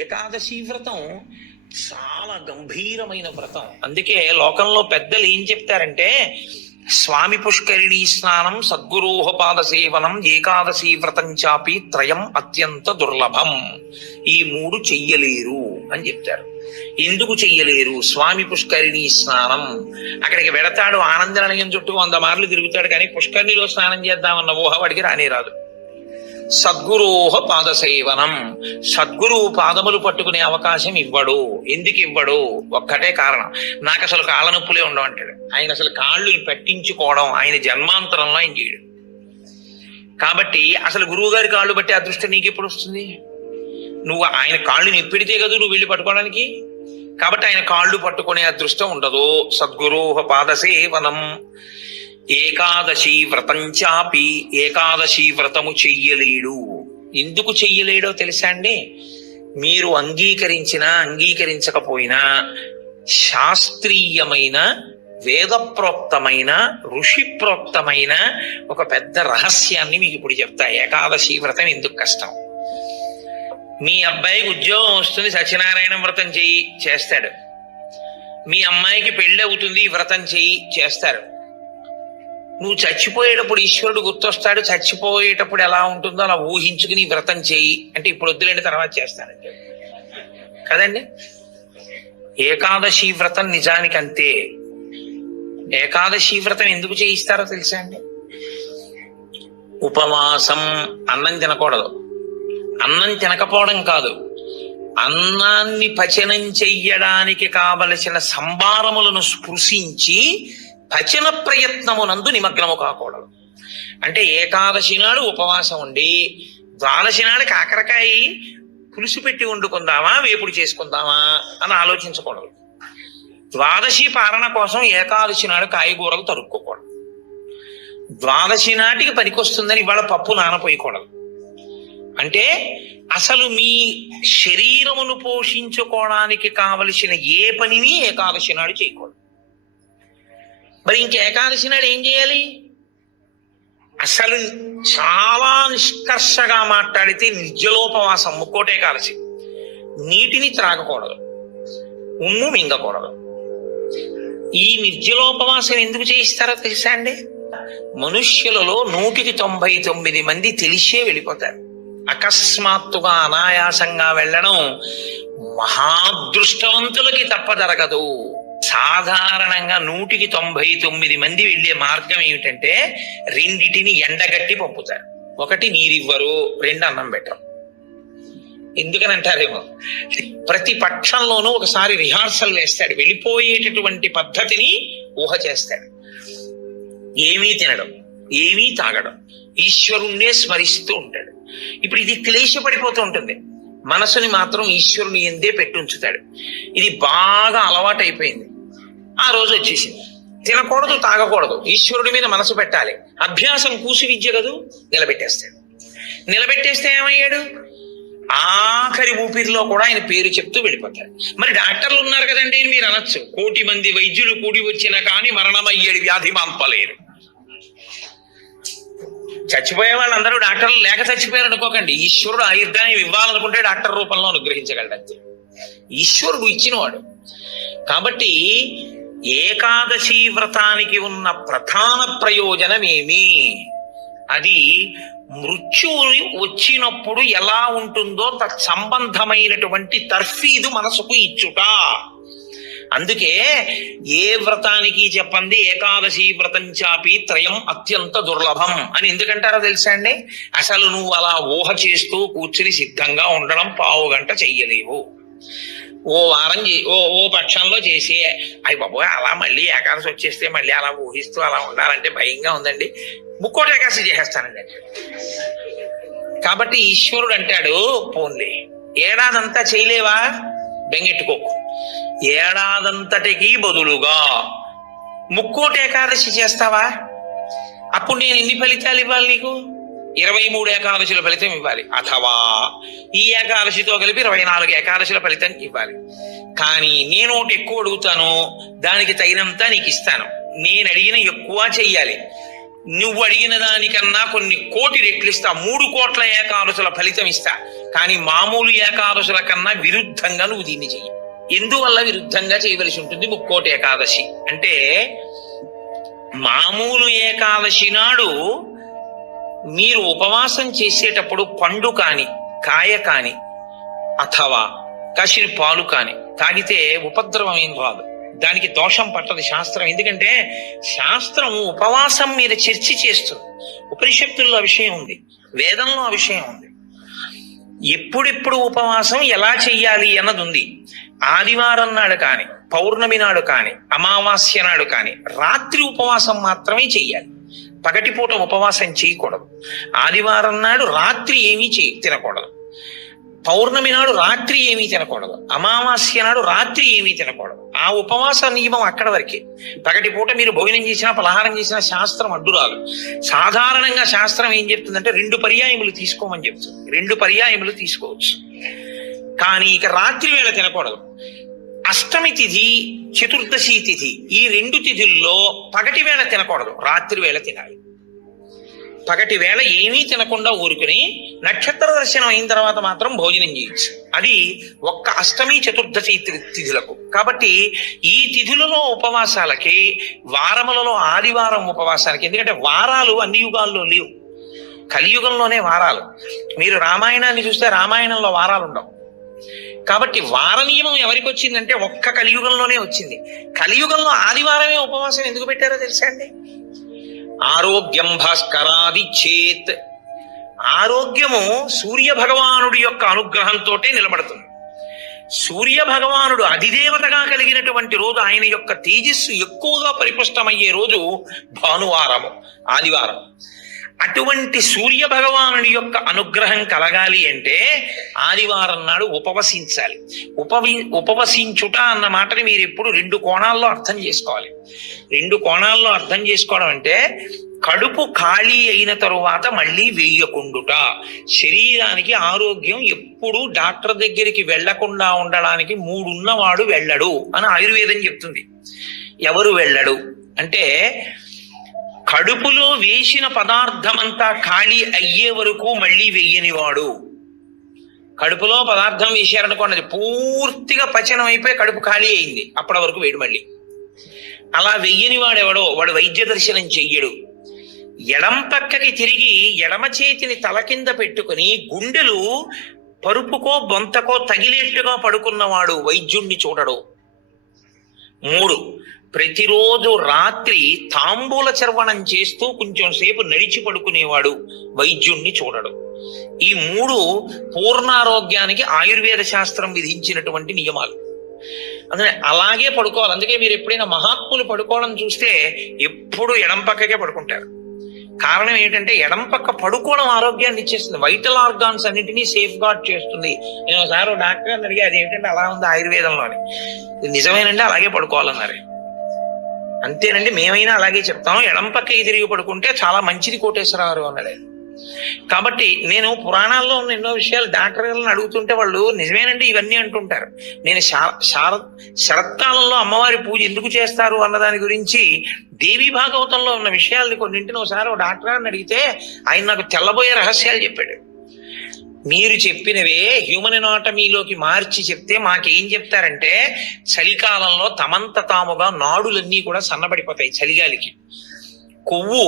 ఏకాదశి వ్రతం చాలా గంభీరమైన వ్రతం. అందుకే లోకంలో పెద్దలు ఏం చెప్తారంటే, స్వామి పుష్కరిణీ స్నానం, సద్గురోహపాద సేవనం, ఏకాదశి వ్రతం చాపి త్రయం అత్యంత దుర్లభం. ఈ మూడు చెయ్యలేరు అని చెప్తారు. ఎందుకు చెయ్యలేరు? స్వామి పుష్కరిణీ స్నానం, అక్కడికి వెడతాడు, ఆనంద నిలయం చుట్టూ 100 మార్లు తిరుగుతాడు, కానీ పుష్కరిణిలో స్నానం చేద్దామన్న ఊహ వాడికి రానేరాదు. సద్గురోహ పాద సేవనం, సద్గురువు పాదములు పట్టుకునే అవకాశం ఇవ్వడు. ఎందుకు ఇవ్వడు? ఒక్కటే కారణం, నాకు అసలు కాళ్ళ నొప్పులే ఉండవంటాడు. ఆయన అసలు కాళ్ళు పెట్టించుకోవడం ఆయన జన్మాంతరంలో ఆయన చేయడు. కాబట్టి అసలు గురువు గారి కాళ్ళు బట్టి అదృష్టం నీకు ఎప్పుడు వస్తుంది? నువ్వు ఆయన కాళ్ళు నిప్పిడితే కదా నువ్వు వెళ్ళి పట్టుకోవడానికి. కాబట్టి ఆయన కాళ్ళు పట్టుకునే అదృష్టం ఉండదు. సద్గురోహ పాద సేవనం. ఏకాదశి వ్రతం చాపి, ఏకాదశి వ్రతము చెయ్యలేడు. ఎందుకు చెయ్యలేడో తెలుసా అండి? మీరు అంగీకరించినా అంగీకరించకపోయినా శాస్త్రీయమైన, వేదప్రోక్తమైన, ఋషిప్రోక్తమైన ఒక పెద్ద రహస్యాన్ని మీకు ఇప్పుడు చెప్తా. ఏకాదశి వ్రతం ఎందుకు కష్టం? మీ అబ్బాయికి ఉద్యోగం వస్తుంది, సత్యనారాయణ వ్రతం చెయ్యి, చేస్తాడు. మీ అమ్మాయికి పెళ్ళి అవుతుంది, వ్రతం చెయ్యి, చేస్తారు. నువ్వు చచ్చిపోయేటప్పుడు ఈశ్వరుడు గుర్తొస్తాడు, చచ్చిపోయేటప్పుడు ఎలా ఉంటుందో అలా ఊహించుకుని వ్రతం చేయి అంటే, ఇప్పుడు వద్దులేండి తర్వాత చేస్తానంటే కదండి. ఏకాదశి వ్రతం నిజానికి అంతే. ఏకాదశి వ్రతం ఎందుకు చేయిస్తారో తెలుసా అండి? ఉపవాసం, అన్నం తినకూడదు. అన్నం తినకపోవడం కాదు, అన్నాన్ని పచనం చెయ్యడానికి కావలసిన సంభారములను స్పృశించి పచన ప్రయత్నమునందు నిమగ్నము కాకూడదు. అంటే ఏకాదశి నాడు ఉపవాసం ఉండి ద్వాదశి నాడు కాకరకాయ పులుసు పెట్టి వండుకుందామా, వేపుడు చేసుకుందామా అని ఆలోచించకూడదు. ద్వాదశి పాలన కోసం ఏకాదశి నాడు కాయగూరలు తరుక్కోకూడదు. ద్వాదశి నాటికి పనికొస్తుందని ఇవాళ పప్పు నానపోయకూడదు. అంటే అసలు మీ శరీరమును పోషించుకోవడానికి కావలసిన ఏ పనిని ఏకాదశి నాడు చేయకూడదు. మరి ఇంక ఏకాదశి నాడు ఏం చేయాలి? అసలు చాలా నిష్కర్షగా మాట్లాడితే నిర్జలోపవాసం, ముక్కోటి ఏకాదశి. నీటిని త్రాగకూడదు, ఉమ్ము మింగకూడదు. ఈ నిర్జలోపవాసం ఎందుకు చేయిస్తారో తెలుసా అండి? మనుష్యులలో 199 మంది తెలిసే వెళ్ళిపోతారు. అకస్మాత్తుగా అనాయాసంగా వెళ్ళడం మహాదృష్టవంతులకి తప్ప జరగదు. సాధారణంగా 199 మంది వెళ్ళే మార్గం ఏమిటంటే, రెండిటిని ఎండగట్టి పంపుతారు. ఒకటి నీరివ్వరు, 2 అన్నం పెట్టరు. ఎందుకని అంటారేమో, ప్రతి పక్షంలోనూ ఒకసారి రిహార్సల్ వేస్తాడు, వెళ్ళిపోయేటటువంటి పద్ధతిని ఊహ చేస్తాడు. ఏమీ తినడం, ఏమీ తాగడం, ఈశ్వరుణ్ణే స్మరిస్తూ ఉంటాడు. ఇప్పుడు ఇది క్లేశపడిపోతూ ఉంటుంది. మనసుని మాత్రం ఈశ్వరుని ఎందే పెట్టుంచుతాడు. ఇది బాగా అలవాటు అయిపోయింది. ఆ రోజు వచ్చేసింది, తినకూడదు, తాగకూడదు, ఈశ్వరుడి మీద మనసు పెట్టాలి. అభ్యాసం కూసు విద్య కదూ, నిలబెట్టేస్తాడు. నిలబెట్టేస్తే ఏమయ్యాడు? ఆఖరి ఊపిరిలో కూడా ఆయన పేరు చెప్తూ వెళ్ళిపోతాడు. మరి డాక్టర్లు ఉన్నారు కదండి మీరు అనొచ్చు, 1,000,000 మంది వైద్యులు కూడి వచ్చినా కానీ మరణమయ్యేది వ్యాధి మాన్పలేరు. చచ్చిపోయే వాళ్ళందరూ డాక్టర్లు లేక చచ్చిపోయారు అనుకోకండి. ఈశ్వరుడు ఆయుర్దాయం ఇవ్వాలనుకుంటే డాక్టర్ రూపంలో అనుగ్రహించగలడు. ఈశ్వరుడు ఇచ్చినవాడు. కాబట్టి ఏకాదశి వ్రతానికి ఉన్న ప్రధాన ప్రయోజనం ఏమి? అది మృత్యువు వచ్చినప్పుడు ఎలా ఉంటుందో తత్సంబంధమైనటువంటి తర్ఫీదు మనసుకు ఇచ్చుట. అందుకే ఏ వ్రతానికి చెప్పండి ఏకాదశి వ్రతం చాపి త్రయం అత్యంత దుర్లభం అని ఎందుకంటారో తెలుసా అండి? అసలు నువ్వు అలా ఊహ చేస్తూ కూర్చుని సిద్ధంగా ఉండడం 1/2 గంట చెయ్యలేవు. ఓ వారం ఓ పక్షంలో చేసి, అయ్య బాబోయ్ అలా మళ్ళీ ఏకాదశి వచ్చేస్తే మళ్ళీ అలా ఊహిస్తూ అలా ఉండాలంటే భయంగా ఉందండి, ముక్కోటి ఏకాదశి చేసేస్తానండి. కాబట్టి ఈశ్వరుడు అంటాడు, పోన్లే ఏడాదంతా చేయలేవా, బెంగెట్టుకోకు. ఏడాదంతటికి బదులుగా ముక్కోటి ఏకాదశి చేస్తావా? అప్పుడు నేను ఎన్ని ఫలితాలు ఇవ్వాలి నీకు? 23 ఏకాదశుల ఫలితం ఇవ్వాలి. అథవా ఈ ఏకాదశితో కలిపి 24 ఏకాదశుల ఫలితం ఇవ్వాలి. కానీ నేను ఒకటి ఎక్కువ అడుగుతాను, దానికి తగినంత నీకు ఇస్తాను. నేను అడిగిన ఎక్కువ చెయ్యాలి. నువ్వు అడిగిన దానికన్నా కొన్ని కోటి రెట్లు ఇస్తా, 3 కోట్ల ఏకాదశుల ఫలితం ఇస్తా, కానీ మామూలు ఏకాదశుల కన్నా విరుద్ధంగా నువ్వు దీన్ని చెయ్యి. ఎందువల్ల విరుద్ధంగా చేయవలసి ఉంటుంది 3 ఏకాదశి అంటే, మామూలు ఏకాదశి నాడు మీరు ఉపవాసం చేసేటప్పుడు పండు కాని, కాయ కాని, అథవా కాసిన పాలు కాని తాగితే ఉపద్రవం ఏం రాదు, దానికి దోషం పట్టదు శాస్త్రం. ఎందుకంటే శాస్త్రం ఉపవాసం మీద చర్చ చేస్తుంది. ఉపనిషత్తుల్లో ఆ విషయం ఉంది, వేదంలో ఆ విషయం ఉంది. ఎప్పుడెప్పుడు ఉపవాసం ఎలా చెయ్యాలి అన్నది ఉంది. ఆదివారం నాడు కాని, పౌర్ణమి నాడు కాని, అమావాస్య నాడు కాని రాత్రి ఉపవాసం మాత్రమే చెయ్యాలి. పగటిపూట ఉపవాసం చేయకూడదు. ఆదివారం నాడు రాత్రి ఏమీ తినకూడదు, పౌర్ణమి నాడు రాత్రి ఏమీ తినకూడదు, అమావాస్య నాడు రాత్రి ఏమీ తినకూడదు. ఆ ఉపవాస నియమం అక్కడ వరకే. పగటిపూట మీరు భోజనం చేసినా పలహారం చేసినా శాస్త్రం అడ్డురాదు. సాధారణంగా శాస్త్రం ఏం చెప్తుందంటే 2 పర్యాయములు తీసుకోమని చెప్తుంది. 2 పర్యాయములు తీసుకోవచ్చు, కానీ ఇక రాత్రి వేళ తినకూడదు. అష్టమి తిథి, చతుర్దశి తిథి, ఈ 2 తిథుల్లో పగటి వేళ తినకూడదు, రాత్రి వేళ తినాలి. పగటి వేళ ఏమీ తినకుండా ఊరుకుని నక్షత్ర దర్శనం అయిన తర్వాత మాత్రం భోజనం చేయొచ్చు. అది ఒక్క అష్టమి చతుర్దశి తిథులకు. కాబట్టి ఈ తిథులలో ఉపవాసాలకి, వారములలో ఆదివారం ఉపవాసాలకి, ఎందుకంటే వారాలు అన్ని యుగాల్లో లేవు, కలియుగంలోనే వారాలు. మీరు రామాయణాన్ని చూస్తే రామాయణంలో వారాలు ఉండవు. కాబట్టి వార నియమం ఎవరికి వచ్చిందంటే ఒక్క కలియుగంలోనే వచ్చింది. కలియుగంలో ఆదివారమే ఉపవాసం ఎందుకు పెట్టారో తెలుసా అండి? ఆరోగ్యం భాస్కరాది చేత్, ఆరోగ్యము సూర్య భగవానుడి యొక్క అనుగ్రహంతో నిలబడుతుంది. సూర్య భగవానుడు అధిదేవతగా కలిగినటువంటి రోజు, ఆయన యొక్క తేజస్సు ఎక్కువగా పరిపుష్టమయ్యే రోజు భానువారము, ఆదివారం. అటువంటి సూర్య భగవానుడి యొక్క అనుగ్రహం కలగాలి అంటే ఆదివారం నాడు ఉపవసించాలి. ఉపవసించుట అన్న మాటని మీరు ఎప్పుడు 2 కోణాల్లో అర్థం చేసుకోవాలి. 2 కోణాల్లో అర్థం చేసుకోవడం అంటే, కడుపు ఖాళీ అయిన తరువాత మళ్ళీ వేయకుండుట. శరీరానికి ఆరోగ్యం ఎప్పుడు డాక్టర్ దగ్గరికి వెళ్లకుండా ఉండడానికి 3 ఉన్నవాడు వెళ్ళడు అని ఆయుర్వేదం చెప్తుంది. ఎవరు వెళ్ళడు అంటే, కడుపులో వేసిన పదార్థమంతా ఖాళీ అయ్యే వరకు మళ్ళీ వెయ్యనివాడు. కడుపులో పదార్థం వేశారనుకోండి, అది పూర్తిగా పచనం అయిపోయి కడుపు ఖాళీ అయింది, అప్పటి వరకు వేడు మళ్ళీ. అలా వెయ్యని వాడెవడో వాడు వైద్య దర్శనం చెయ్యడు. ఎడం పక్కకి తిరిగి ఎడమ చేతిని తల కింద పెట్టుకుని గుండెలు పరుపుకో బొంతకో తగిలేట్టుగా పడుకున్నవాడు వైద్యుణ్ణి చూడడు. 3, ప్రతిరోజు రాత్రి తాంబూల చర్వణం చేస్తూ కొంచెం సేపు నడిచి పడుకునేవాడు వైద్యుణ్ణి చూడడు. ఈ 3 పూర్ణారోగ్యానికి ఆయుర్వేద శాస్త్రం విధించినటువంటి నియమాలు. అందుకని అలాగే పడుకోవాలి. అందుకే మీరు ఎప్పుడైనా మహాత్ములు పడుకోవడం చూస్తే ఎప్పుడు ఎడం పక్కకే పడుకుంటారు. కారణం ఏంటంటే ఎడం పక్క పడుకోవడం ఆరోగ్యాన్ని ఇచ్చేస్తుంది, వైటల్ ఆర్గాన్స్ అన్నింటినీ సేఫ్ గార్డ్ చేస్తుంది. నేను ఒకసారి డాక్టర్ అడిగి అది ఏంటంటే అలా ఉంది ఆయుర్వేదంలోని. నిజమేనండి, అలాగే పడుకోవాలన్నారు. అంతేనండి, మేమైనా అలాగే చెప్తాం, ఎడం పక్కకి తిరిగి పడుకుంటే చాలా మంచిది కోటేశ్వరరావు అన్నాడు. కాబట్టి నేను పురాణాల్లో ఉన్న ఎన్నో విషయాలు డాక్టర్ గారిని అడుగుతుంటే వాళ్ళు నిజమేనండి ఇవన్నీ అంటుంటారు. నేను శరత్కాలంలో అమ్మవారి పూజ ఎందుకు చేస్తారు అన్నదాని గురించి దేవీ భాగవతంలో ఉన్న విషయాల్ని కొన్నింటిని ఒకసారి డాక్టర్ గారిని అడిగితే ఆయన నాకు తెల్లబోయే రహస్యాలు చెప్పాడు. మీరు చెప్పినవే హ్యూమన్ ఎనాటమీలోకి మార్చి చెప్తే మాకేం చెప్తారంటే, చలికాలంలో తమంత తాముగా నాడులన్నీ కూడా సన్నబడిపోతాయి. చలిగాలికి కొవ్వు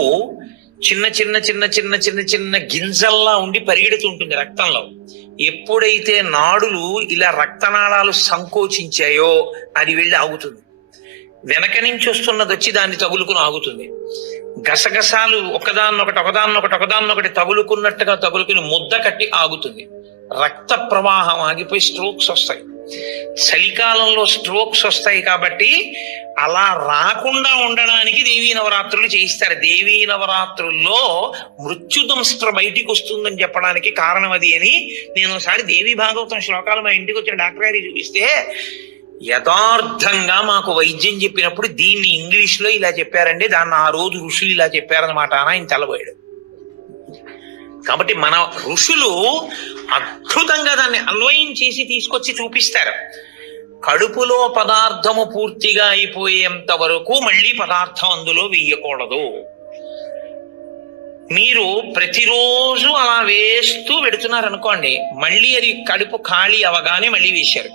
చిన్న చిన్న చిన్న చిన్న చిన్న చిన్న గింజల్లా ఉండి పరిగెడుతుంటుంది రక్తంలో. ఎప్పుడైతే నాడులు ఇలా రక్తనాళాలు సంకోచించాయో అది వెళ్ళి ఆగుతుంది. వెనక నుంచి వస్తున్నది వచ్చి దాన్ని తగులుకుని ఆగుతుంది. గసగసాలు ఒకదాన్నొకటి తగులుకున్నట్టుగా తగులుకుని ముద్ద కట్టి ఆగుతుంది. రక్త ప్రవాహం ఆగిపోయి స్ట్రోక్స్ వస్తాయి. చలికాలంలో స్ట్రోక్స్ వస్తాయి కాబట్టి అలా రాకుండా ఉండడానికి దేవీ నవరాత్రులు చేయిస్తారు. దేవీ నవరాత్రుల్లో మృత్యుదంస్ట్ర బయటికి వస్తుందని చెప్పడానికి కారణం అది అని నేను ఒకసారి దేవీ భాగవతం శ్లోకాలు మా ఇంటికి వచ్చిన డాక్టర్ గారికి చూపిస్తే యథార్థంగా మాకు వైద్యం చెప్పినప్పుడు దీన్ని ఇంగ్లీష్ లో ఇలా చెప్పారండి, దాన్ని ఆ రోజు ఋషులు ఇలా చెప్పారన్నమాట అని ఆయన తెల్లబోయాడు. కాబట్టి మన ఋషులు అద్భుతంగా దాన్ని అన్వయం చేసి తీసుకొచ్చి చూపిస్తారు. కడుపులో పదార్థము పూర్తిగా అయిపోయేంత వరకు మళ్ళీ పదార్థం అందులో వేయకూడదు. మీరు ప్రతిరోజు అలా వేస్తూ పెడుతున్నారు అనుకోండి, మళ్ళీ అది కడుపు ఖాళీ అవగానే మళ్ళీ వేశారు,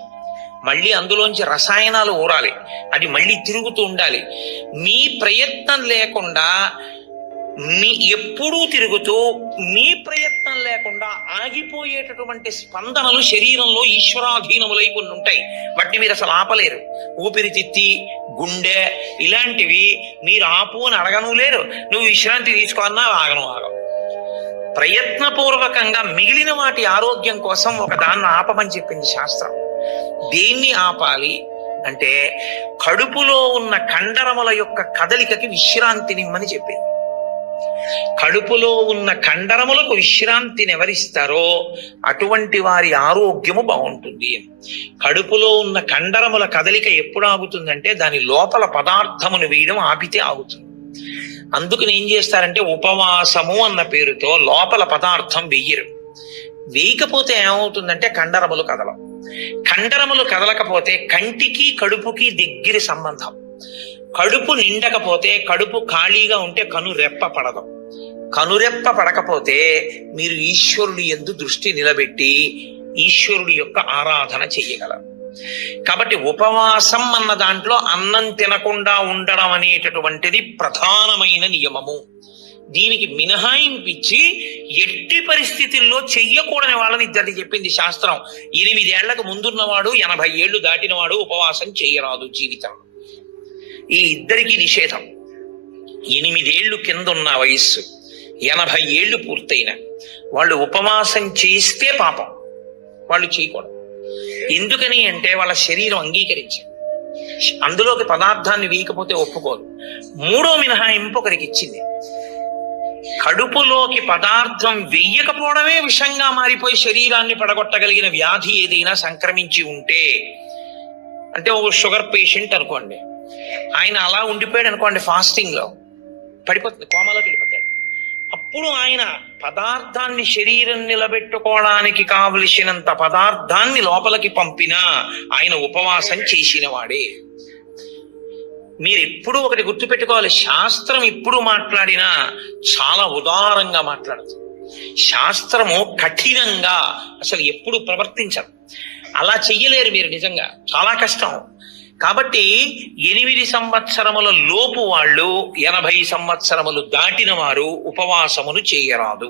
మళ్ళీ అందులోంచి రసాయనాలు ఊరాలి, అది మళ్ళీ తిరుగుతూ ఉండాలి. మీ ప్రయత్నం లేకుండా ఎప్పుడూ తిరుగుతూ మీ ప్రయత్నం లేకుండా ఆగిపోయేటటువంటి స్పందనలు శరీరంలో ఈశ్వరాధీనములై కొన్ని ఉంటాయి. వాటిని మీరు అసలు ఆపలేరు. ఊపిరితిత్తి, గుండె ఇలాంటివి మీరు ఆపు అని అడగను లేరు. నువ్వు విశ్రాంతి తీసుకోవాలన్నా ఆగను. ప్రయత్నపూర్వకంగా మిగిలిన వాటి ఆరోగ్యం కోసం ఒక దాన్ని ఆపమని చెప్పింది శాస్త్రం. దేన్ని ఆపాలి అంటే కడుపులో ఉన్న కండరముల యొక్క కదలికకి విశ్రాంతినిమ్మని చెప్పింది. కడుపులో ఉన్న కండరములకు విశ్రాంతిని ఎవరిస్తారో అటువంటి వారి ఆరోగ్యము బాగుంటుంది. కడుపులో ఉన్న కండరముల కదలిక ఎప్పుడు ఆగుతుందంటే దాని లోపల పదార్థమును వేయడం ఆపితే ఆగుతుంది. అందుకని ఏం చేస్తారంటే ఉపవాసము అన్న పేరుతో లోపల పదార్థం వెయ్యరు. వేయకపోతే ఏమవుతుందంటే కండరములు కదలవు. కండరములు కదలకపోతే కంటికి కడుపుకి దగ్గర సంబంధం. కడుపు నిండకపోతే, కడుపు ఖాళీగా ఉంటే కనురెప్ప పడదు. కనురెప్ప పడకపోతే మీరు ఈశ్వరుడి యందు దృష్టి నిలబెట్టి ఈశ్వరుడి యొక్క ఆరాధన చెయ్యగలరు. కాబట్టి ఉపవాసం అన్న దాంట్లో అన్నం తినకుండా ఉండడం అనేటటువంటిది ప్రధానమైన నియమము. దీనికి మినహాయింపిచ్చి ఎట్టి పరిస్థితుల్లో చెయ్యకూడని వాళ్ళని ఇద్దరిని చెప్పింది శాస్త్రం. 8 ఏళ్లకు ముందున్నవాడు 80 ఏళ్లు దాటినవాడు ఉపవాసం చెయ్యరాదు జీవితంలో. ఈ ఇద్దరికి నిషేధం. 8 ఏళ్లు కింద ఉన్న వయస్సు, 80 ఏళ్లు పూర్తయిన వాళ్ళు ఉపవాసం చేస్తే పాపం, వాళ్ళు చేయకూడదు. ఎందుకని అంటే వాళ్ళ శరీరం అంగీకరించారు, అందులోకి పదార్థాన్ని వేయకపోతే ఒప్పుకోదు. 3వ మినహాయింపు ఒకరికి ఇచ్చింది. కడుపులోకి పదార్థం వెయ్యకపోవడమే విషంగా మారిపోయి శరీరాన్ని పడగొట్టగలిగిన వ్యాధి ఏదైనా సంక్రమించి ఉంటే, అంటే ఒక షుగర్ పేషెంట్ అనుకోండి, ఆయన అలా ఉండిపోయాడు అనుకోండి, ఫాస్టింగ్ లో పడిపోతుంది, కోమాలోకి వెళ్ళిపోతాడు. అప్పుడు ఆయన పదార్థాన్ని శరీరం నిలబెట్టుకోవడానికి కావలసినంత పదార్థాన్ని లోపలికి పంపినా ఆయన ఉపవాసం చేసిన వాడే. మీరు ఎప్పుడూ ఒకటి గుర్తుపెట్టుకోవాలి, శాస్త్రం ఎప్పుడు మాట్లాడినా చాలా ఉదారంగా మాట్లాడుతుంది. శాస్త్రము కఠినంగా అసలు ఎప్పుడు ప్రవర్తించదు. అలా చెయ్యలేరు మీరు, నిజంగా చాలా కష్టం. కాబట్టి 8 సంవత్సరముల లోపు వాళ్ళు, 80 సంవత్సరములు దాటిన వారు ఉపవాసమును చేయరాదు.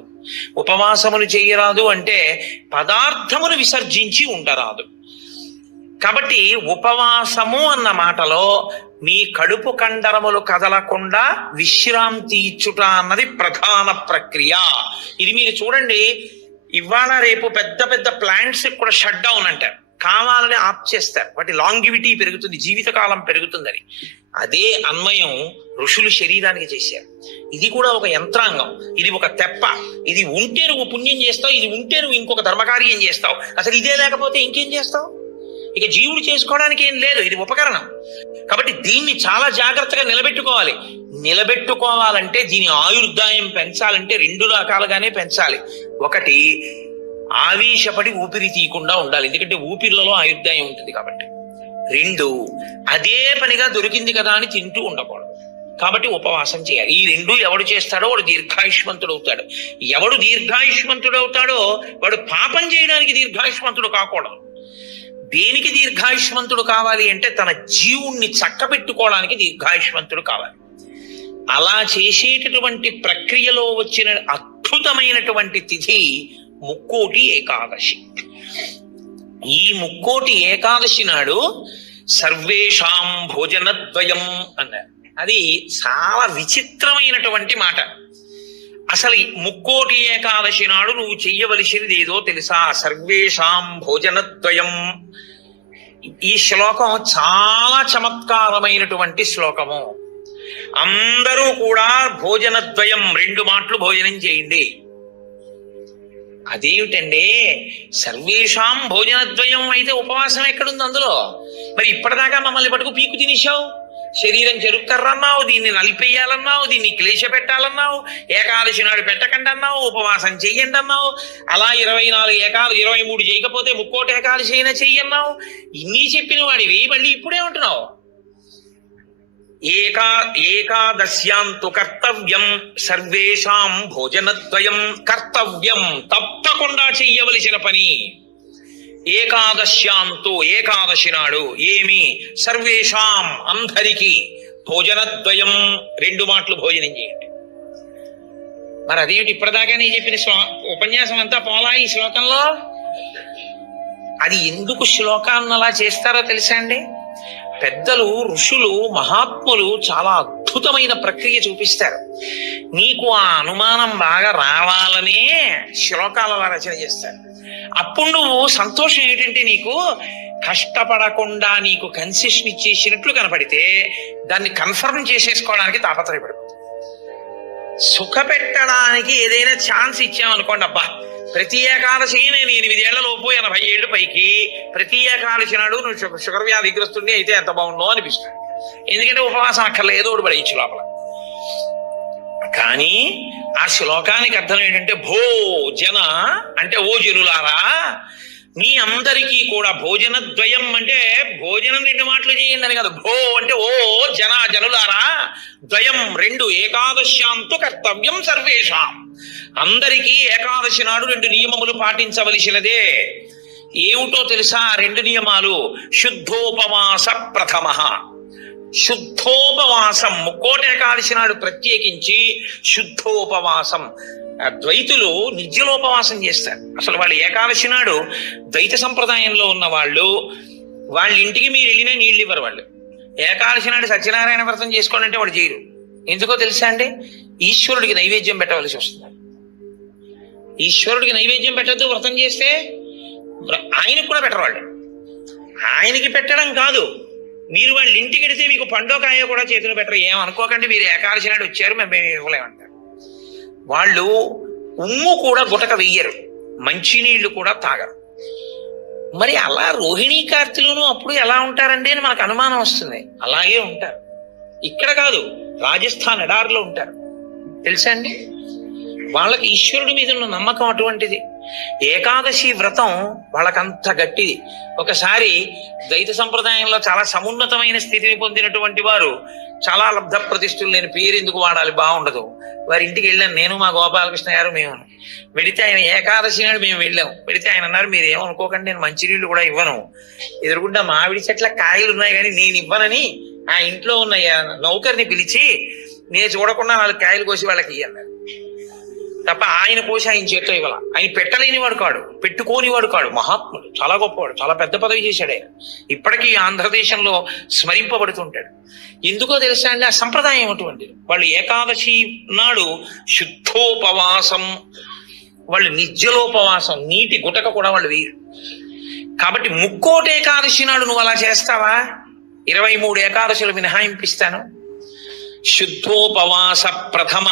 ఉపవాసమును చేయరాదు అంటే పదార్థమును విసర్జించి ఉండరాదు. కాబట్టి ఉపవాసము అన్న మాటలో మీ కడుపు కండరములు కదలకుండా విశ్రాంతి ఇచ్చుట అన్నది ప్రధాన ప్రక్రియ. ఇది మీరు చూడండి, ఇవాళ రేపు పెద్ద పెద్ద ప్లాంట్స్ కూడా షట్ డౌన్ అంటారు, కావాలని ఆప్ చేస్తారు, వాటి లాంగివిటీ పెరుగుతుంది, జీవితకాలం పెరుగుతుందని. అదే అన్వయం ఋషులు శరీరానికి చేశారు. ఇది కూడా ఒక యంత్రాంగం, ఇది ఒక తెప్ప. ఇది ఉంటే నువ్వు పుణ్యం చేస్తావు, ఇది ఉంటే నువ్వు ఇంకొక ధర్మకార్యం చేస్తావు. అసలు ఇదే లేకపోతే ఇంకేం చేస్తావు? ఇక జీవుడు చేసుకోవడానికి ఏం లేదు, ఇది ఉపకరణం. కాబట్టి దీన్ని చాలా జాగ్రత్తగా నిలబెట్టుకోవాలి. నిలబెట్టుకోవాలంటే దీని ఆయుర్దాయం పెంచాలంటే 2 రకాలుగానే పెంచాలి. ఒకటి, ఆవేశపడి ఊపిరి తీయకుండా ఉండాలి, ఎందుకంటే ఊపిరిలో ఆయుర్దాయం ఉంటుంది కాబట్టి. 2, అదే పనిగా దొరికింది కదా అని తింటూ ఉండకూడదు, కాబట్టి ఉపవాసం చేయాలి. ఈ 2 ఎవడు చేస్తాడో వాడు దీర్ఘాయుష్మంతుడు అవుతాడు. ఎవడు దీర్ఘాయుష్మంతుడు అవుతాడో వాడు పాపం చేయడానికి దీర్ఘాయుష్మంతుడు కాకూడదు. దేనికి దీర్ఘాయుష్మంతుడు కావాలి అంటే తన జీవుణ్ణి చక్కబెట్టుకోవడానికి దీర్ఘాయుష్మంతుడు కావాలి. అలా చేసేటటువంటి ప్రక్రియలో వచ్చిన అద్భుతమైనటువంటి తిథి ముక్కోటి ఏకాదశి. ఈ ముక్కోటి ఏకాదశి నాడు సర్వేషాం భోజనద్వయం అన్నారు. అది చాలా విచిత్రమైనటువంటి మాట. అసలు ముక్కోటి ఏకాదశి నాడు నువ్వు చెయ్యవలసినది ఏదో తెలుసా? సర్వేషాం భోజనద్వయం. ఈ శ్లోకం చాలా చమత్కారమైనటువంటి శ్లోకము. అందరూ కూడా భోజనద్వయం, 2 మాటలు భోజనం చేయండి. అదేమిటండి, సర్వేషాం భోజనద్వయం అయితే ఉపవాసం ఎక్కడుంది అందులో? మరి ఇప్పటిదాకా మమ్మల్ని పట్టుకు పీకు తినేశావు, శరీరం చెరుక్కర్రన్నావు, దీన్ని నలిపేయాలన్నావు, దీన్ని క్లేశ పెట్టాలన్నావు, ఏకాదశి నాడు పెట్టకండి అన్నావు, ఉపవాసం చెయ్యండి అన్నావు, అలా 23 చేయకపోతే ముక్కోటి ఏకాదశి అయినా చెయ్యన్నావు. ఇన్ని చెప్పిన వాడివి మళ్ళీ ఇప్పుడే ఉంటున్నావు. ఏకాదశ్యాంతు కర్తవ్యం సర్వేషాం భోజనద్వయం. కర్తవ్యం, తప్పకుండా చెయ్యవలసిన పని. ఏకాదశ్యాంతు, ఏకాదశి నాడు ఏమి? సర్వేషాం, అందరికీ. భోజనద్వయం, 2 మాటలు భోజనం చేయండి. మరి అదేమిటి ఇప్పటిదాకా నేను చెప్పిన ఉపన్యాసం అంతా పోలా ఈ శ్లోకంలో? అది ఎందుకు శ్లోకాన్ని అలా చేస్తారో తెలుసా అండి? పెద్దలు, ఋషులు, మహాత్ములు చాలా అద్భుతమైన ప్రక్రియ చూపిస్తారు. నీకు ఆ అనుమానం బాగా రావాలనే శ్లోకాల రచన చేస్తారు. అప్పుడు నువ్వు సంతోషం ఏంటంటే, నీకు కష్టపడకుండా నీకు కన్సెషన్ ఇచ్చేసినట్లు కనపడితే దాన్ని కన్ఫర్మ్ చేసేసుకోవడానికి తాపత్రయపడిపోతుంది. సుఖ పెట్టడానికి ఏదైనా ఛాన్స్ ఇచ్చామనుకోండి, అబ్బా ప్రతి ఏకాదశి నేను 8 ఏళ్లలోపు 80 ఏళ్ళు పైకి ప్రతి ఏకాదశి నాడు నువ్వు షుగర్ వ్యాధిగ్రస్తుడిని అయితే ఎంత బాగుండో అనిపిస్తుంది. ఎందుకంటే ఉపవాసం అక్కర్లేదు, ఏదో ఒకటి పడేయచ్చు లోపల. కానీ ఆ శ్లోకానికి అర్థం ఏంటంటే, భోజన అంటే ఓ జనులారా, మీ అందరికీ కూడా భోజనద్వయం అంటే భోజనం 2 మాటలు చేయండి అని కాదు. భో అంటే ఓ జనులారా, ద్వయం 2, ఏకాదశ్యాంతు కర్తవ్యం సర్వేషాం. అందరికీ ఏకాదశి నాడు 2 నియమములు పాటించవలసినదే. ఏమిటో తెలుసా 2 నియమాలు? శుద్ధోపవాస ప్రథమ. శుద్ధోపవాసం, ముక్కోటి ఏకాదశి నాడు ప్రత్యేకించి శుద్ధోపవాసం. ద్వైతులు నిర్జలోపవాసం చేస్తారు. అసలు వాళ్ళు ఏకాదశి నాడు ద్వైత సంప్రదాయంలో ఉన్న వాళ్ళు, వాళ్ళ ఇంటికి మీరు వెళ్ళినా నీళ్ళు ఇవ్వరు. వాళ్ళు ఏకాదశి నాడు సత్యనారాయణ వ్రతం చేసుకోండి అంటే వాడు చేయరు. ఎందుకో తెలుసా అండి? ఈశ్వరుడికి నైవేద్యం పెట్టవలసి వస్తుంది. ఈశ్వరుడికి నైవేద్యం పెట్టద్దు వ్రతం చేస్తే, ఆయనకు కూడా పెట్టరు వాళ్ళు. ఆయనకి పెట్టడం కాదు, మీరు వాళ్ళ ఇంటికి వెడితే మీకు పండో కాయో కూడా చేతులు పెట్టరు. ఏమనుకోకండి, మీరు ఏకాదశి నాడు వచ్చారు మేము ఇవ్వలేమంటారు. వాళ్ళు ఉమ్ము కూడా గుటక వెయ్యరు, మంచినీళ్లు కూడా తాగరు. మరి అలా రోహిణీ కార్తీలోనూ అప్పుడు ఎలా ఉంటారండి అని మనకు అనుమానం వస్తుంది. అలాగే ఉంటారు. ఇక్కడ కాదు, రాజస్థాన్ ఎడారిలో ఉంటారు. తెలుసా అండి? వాళ్ళకి ఈశ్వరుడి మీద ఉన్న నమ్మకం అటువంటిది. ఏకాదశి వ్రతం వాళ్ళకంత గట్టిది. ఒకసారి ద్వైత సంప్రదాయంలో చాలా సమున్నతమైన స్థితిని పొందినటువంటి వారు, చాలా లబ్ధ ప్రతిష్ఠులు, నేను పేరు ఎందుకు వాడాలి, బాగుండదు, వారి ఇంటికి వెళ్ళాను నేను, మా గోపాలకృష్ణ గారు, మేము వెళితే ఆయన ఏకాదశి నాడు మేము వెళ్ళాం. వెళితే ఆయన అన్నారు, మీరు ఏమనుకోకండి, నేను మంచినీళ్ళు కూడా ఇవ్వను, ఎదురుగుండా మామిడి చెట్ల కాయలు ఉన్నాయి కానీ నేను ఇవ్వనని ఆ ఇంట్లో ఉన్న నౌకర్ని పిలిచి నేను చూడకుండా 4 కాయలు కోసి వాళ్ళకి ఇవ్వన్నారు తప్ప ఆయన కోసి ఆయన చేతితో ఇవ్వాల. ఆయన పెట్టలేనివాడు కాడు, పెట్టుకోనివాడు కాడు, మహాత్ముడు, చాలా గొప్పవాడు, చాలా పెద్ద పదవి చేశాడు ఆయన. ఇప్పటికీ ఆంధ్రదేశంలో స్మరింపబడుతుంటాడు. ఎందుకో తెలుసా అండి? ఆ సంప్రదాయం అటువంటిది. వాళ్ళు ఏకాదశి నాడు శుద్ధోపవాసం, వాళ్ళు నిర్జలోపవాసం, నీటి గుటక కూడా వాళ్ళు వేయరు. కాబట్టి ముక్కోటి ఏకాదశి నాడు నువ్వు అలా చేస్తావా? 23 ఏకాదశులు మినహాయింపిస్తాను. శుద్ధోపవాస ప్రథమ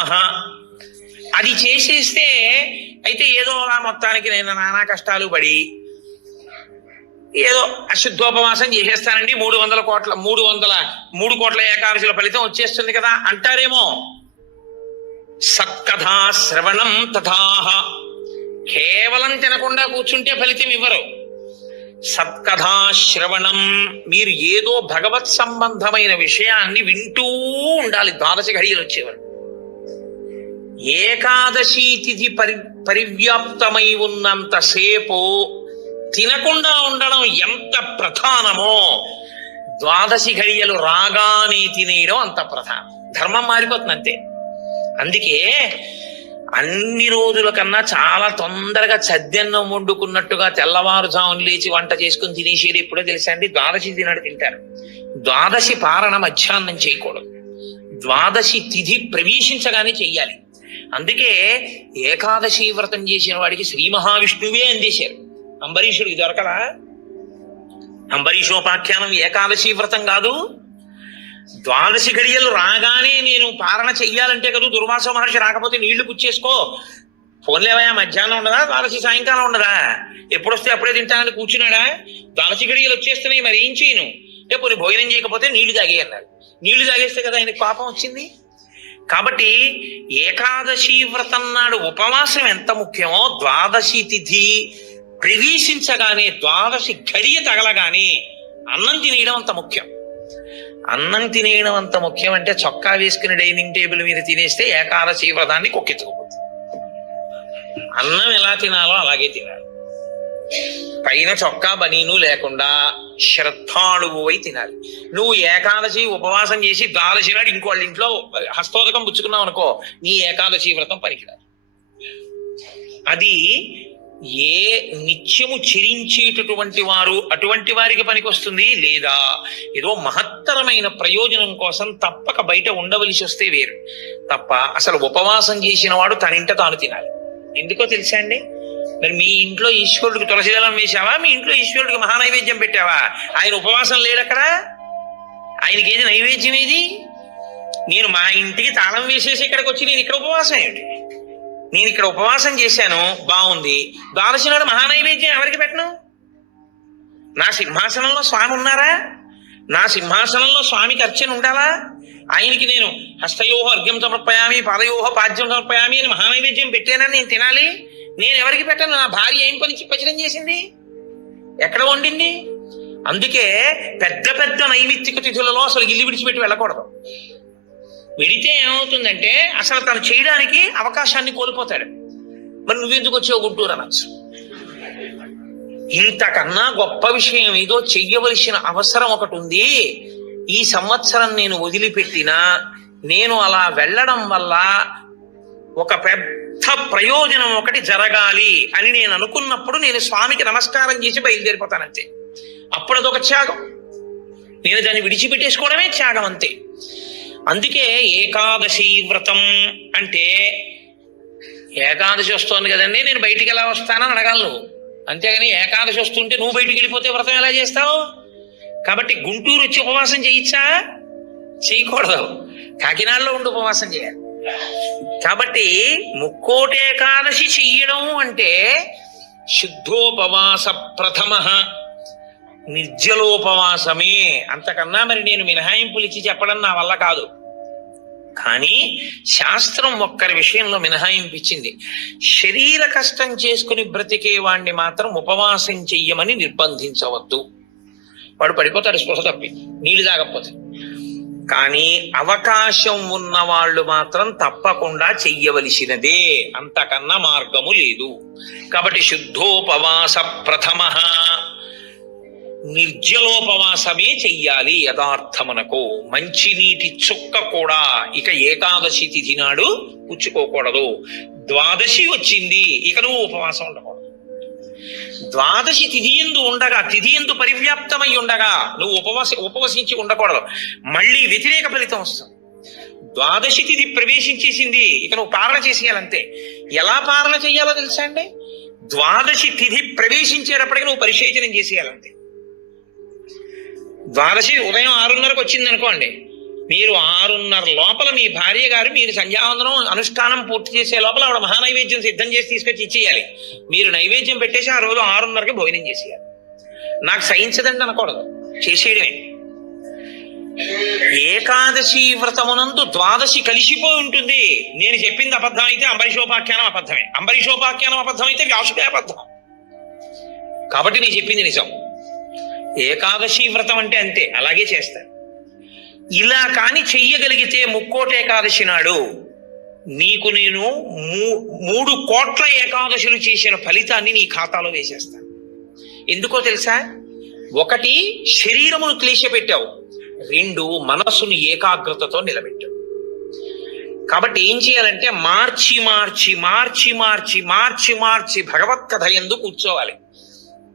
అది చేసేస్తే అయితే ఏదో మొత్తానికి నేను నానా కష్టాలు పడి ఏదో అశుద్ధోపవాసం చేసేస్తానండి, 3 కోట్ల ఏకాదశుల ఫలితం వచ్చేస్తుంది కదా అంటారేమో. సత్కథా శ్రవణం తథాహ. కేవలం తినకుండా కూర్చుంటే ఫలితం ఇవ్వరు. సత్కథా శ్రవణం, మీరు ఏదో భగవత్ సంబంధమైన విషయాన్ని వింటూ ఉండాలి 12 ఘడియలు వచ్చేవారు. ఏకాదశి తిథి పరివ్యాప్తమై ఉన్నంతసేపు తినకుండా ఉండడం ఎంత ప్రధానమో 12 ఘడియలు రాగానే తినేయడం అంత ప్రధానం. ధర్మం మారిపోతుంది అంతే. అందుకే అన్ని రోజుల కన్నా చాలా తొందరగా చద్దన్నం వండుకున్నట్టుగా తెల్లవారుజామున లేచి వంట చేసుకుని తినేసేది ఎప్పుడో తెలుసా అండి? 12 తినాడు తింటారు. 12 పారణ మధ్యాహ్నం చేయకూడదు. 12 తిథి ప్రవేశించగానే చెయ్యాలి. అందుకే ఏకాదశి వ్రతం చేసిన వాడికి శ్రీ మహావిష్ణువే అందేశారు. అంబరీషుడికి దొరకదా? అంబరీషోపాఖ్యానం ఏకాదశి వ్రతం కాదు. 12 ఘడియలు రాగానే నేను పారణ చెయ్యాలంటే కదా, దుర్వాస మహర్షి రాకపోతే నీళ్లు పుచ్చేసుకో, ఫోన్లేవయా మధ్యాహ్నం ఉండదా, 12 సాయంకాలం ఉండదా, ఎప్పుడొస్తే అప్పుడే తింటానని కూర్చున్నాడా? 12 ఘడియలు వచ్చేస్తున్నాయి, మరి ఏం చేయను? పోనీ భోజనం చేయకపోతే నీళ్లు తాగే అన్నారు. నీళ్లు తాగేస్తే కదా ఆయనకు పాపం వచ్చింది. కాబట్టి ఏకాదశి వ్రతం నాడు ఉపవాసం ఎంత ముఖ్యమో 12 తిథి ప్రవేశించగానే 12 ఘడియ తగలగానే అన్నం తినేయడం అంత ముఖ్యం. అన్నం తినేయడం అంత ముఖ్యం అంటే చొక్కా వేసుకుని డైనింగ్ టేబుల్ మీద తినేస్తే ఏకాదశి వ్రతాన్ని కొక్కెత్తుకోపోతుంది. అన్నం ఎలా తినాలో అలాగే తినాలి. పైన చొక్కా బనీను లేకుండా శ్రద్ధాళువు అయి తినాలి. నువ్వు ఏకాదశి ఉపవాసం చేసి ద్వాదశి నాడు ఇంకోళ్ళ ఇంట్లో హస్తోదకం పుచ్చుకున్నావు అనుకో, నీ ఏకాదశి వ్రతం పనికిరాదు. అది ఏ నిత్యము చెరించేటటువంటి వారు అటువంటి వారికి పనికొస్తుంది, లేదా ఏదో మహత్తరమైన ప్రయోజనం కోసం తప్పక బయట ఉండవలసి వస్తే వేరు తప్ప. అసలు ఉపవాసం చేసిన వాడు తనింట తాను తినాలి. ఎందుకో తెలుసా అండి? మరి మీ ఇంట్లో ఈశ్వరుడికి తులసిదళం వేశావా? మీ ఇంట్లో ఈశ్వరుడికి మహానైవేద్యం పెట్టావా? ఆయన ఉపవాసం లేడక్కడ. ఆయనకి ఏది నైవేద్యం ఏది? నేను మా ఇంటికి తాళం వేసేసి ఇక్కడికి వచ్చి నేను ఇక్కడ ఉపవాసం ఏమిటి? నేను ఇక్కడ ఉపవాసం చేశాను, బాగుంది. ద్వాదశి నాడు మహానైవేద్యం ఎవరికి పెట్టను? నా సింహాసనంలో స్వామి ఉన్నారా? నా సింహాసనంలో స్వామికి అర్చన ఉండాలా? ఆయనకి నేను హస్తయోహ అర్ఘ్యం సమర్పయామి, పాదయోహ పాద్యం సమర్పయామి అని మహానైవేద్యం పెట్టానని నేను తినాలి. నేను ఎవరికి పెట్టను? నా భార్య ఏం పని పచనం చేసింది? ఎక్కడ వండింది? అందుకే పెద్ద పెద్ద నైమిత్తిక తిథులలో అసలు ఇల్లు విడిచిపెట్టి వెళ్ళకూడదు. వెడితే ఏమవుతుందంటే అసలు తను చేయడానికి అవకాశాన్ని కోల్పోతాడు. మరి నువ్వెందుకు వచ్చావు గుంటూరు అనొచ్చు. ఇంతకన్నా గొప్ప విషయం ఏదో చెయ్యవలసిన అవసరం ఒకటి ఉంది. ఈ సంవత్సరం నేను వదిలిపెట్టినా నేను అలా వెళ్ళడం వల్ల ఒక పెద్ద ప్రయోజనం ఒకటి జరగాలి అని నేను అనుకున్నప్పుడు నేను స్వామికి నమస్కారం చేసి బయలుదేరిపోతానంతే. అప్పుడు అదొక త్యాగం. నేను దాన్ని విడిచిపెట్టేసుకోవడమే త్యాగం అంతే. అందుకే ఏకాదశి వ్రతం అంటే, ఏకాదశి వస్తోంది కదండి నేను బయటికి ఎలా వస్తానని అడగాలి నువ్వు. అంతేగాని ఏకాదశి వస్తుంటే నువ్వు బయటికి వెళ్ళిపోతే వ్రతం ఎలా చేస్తావు? కాబట్టి గుంటూరు వచ్చి ఉపవాసం చేయొచ్చా? చేయకూడదు. కాకినాడలో ఉండి ఉపవాసం చేయాలి. కాబట్టి ముక్కోటి ఏకాదశి చెయ్యడం అంటే శుద్ధోపవాస ప్రథమ నిర్జలోపవాసమే. అంతకన్నా మరి నేను మినహాయింపులు ఇచ్చి చెప్పడం నా వల్ల కాదు. కానీ శాస్త్రం ఒక్కరి విషయంలో మినహాయింపించింది. శరీర కష్టం చేసుకుని బ్రతికే వాణ్ణి మాత్రం ఉపవాసం చెయ్యమని నిర్బంధించవద్దు. వాడు పడిపోతాడు స్పృహ తప్పి, నీళ్లు తాగకపోతే. కానీ అవకాశం ఉన్న వాళ్ళు మాత్రం తప్పకుండా చెయ్యవలసినదే, అంతకన్నా మార్గము లేదు. కాబట్టి శుద్ధోపవాస ప్రథమ నిర్జలోపవాసమే చెయ్యాలి. యథార్థమునకు మంచినీటి చుక్క కూడా ఇక ఏకాదశి తిథి నాడు పుచ్చుకోకూడదు. ద్వాదశి వచ్చింది ఇక నువ్వు ఉపవాసం ఉండకూడదు. ద్వాదశి తిథి యందు ఉండగా, తిథి యందు పరివ్యాప్తమై ఉండగా నువ్వు ఉపవసించి ఉండకూడదు. మళ్ళీ వ్యతిరేక ఫలితం వస్తుంది. ద్వాదశి తిథి ప్రవేశించేసింది ఇక నువ్వు పాలన చేసేయాలంతే. ఎలా పాలన చెయ్యాలో తెలుసా అండి? ద్వాదశి తిథి ప్రవేశించేటప్పటికి నువ్వు పరిశేచనం చేసేయాలంతే. ద్వాదశి ఉదయం 6:30కు వచ్చింది అనుకోండి, మీరు 6:30 లోపల మీ భార్య గారు మీరు సంధ్యావందనం అనుష్ఠానం పూర్తి చేసే లోపల ఆవిడ మహానైవేద్యం సిద్ధం చేసి తీసుకొచ్చి ఇచ్చేయాలి. మీరు నైవేద్యం పెట్టేసి ఆ రోజు 6:30కి భోజనం చేసేయాలి. నాకు సహించదండి అనకూడదు, చేసేయడమే. ఏకాదశి వ్రతమునందు ద్వాదశి కలిసిపోయి ఉంటుంది. నేను చెప్పింది అబద్ధం అయితే అంబరీషోపాఖ్యానం అబద్ధమే, అంబరీషోపాఖ్యానం అబద్ధం అయితే వ్యాసుడే అబద్ధం. కాబట్టి నేను చెప్పింది నిజం. ఏకాదశి వ్రతం అంటే అంతే, అలాగే చేస్తారు. ఇలా కాని చెయ్యగలిగితే ముక్కోటి ఏకాదశి నాడు నీకు నేను 3 కోట్ల ఏకాదశులు చేసిన ఫలితాన్ని నీ ఖాతాలో వేసేస్తాను. ఎందుకో తెలుసా? 1 శరీరమును క్లేశపెట్టావు, 2 మనస్సును ఏకాగ్రతతో నిలబెట్టావు. కాబట్టి ఏం చేయాలంటే మార్చి మార్చి మార్చి మార్చి మార్చి మార్చి భగవత్ కథ యందు కూర్చోవాలి.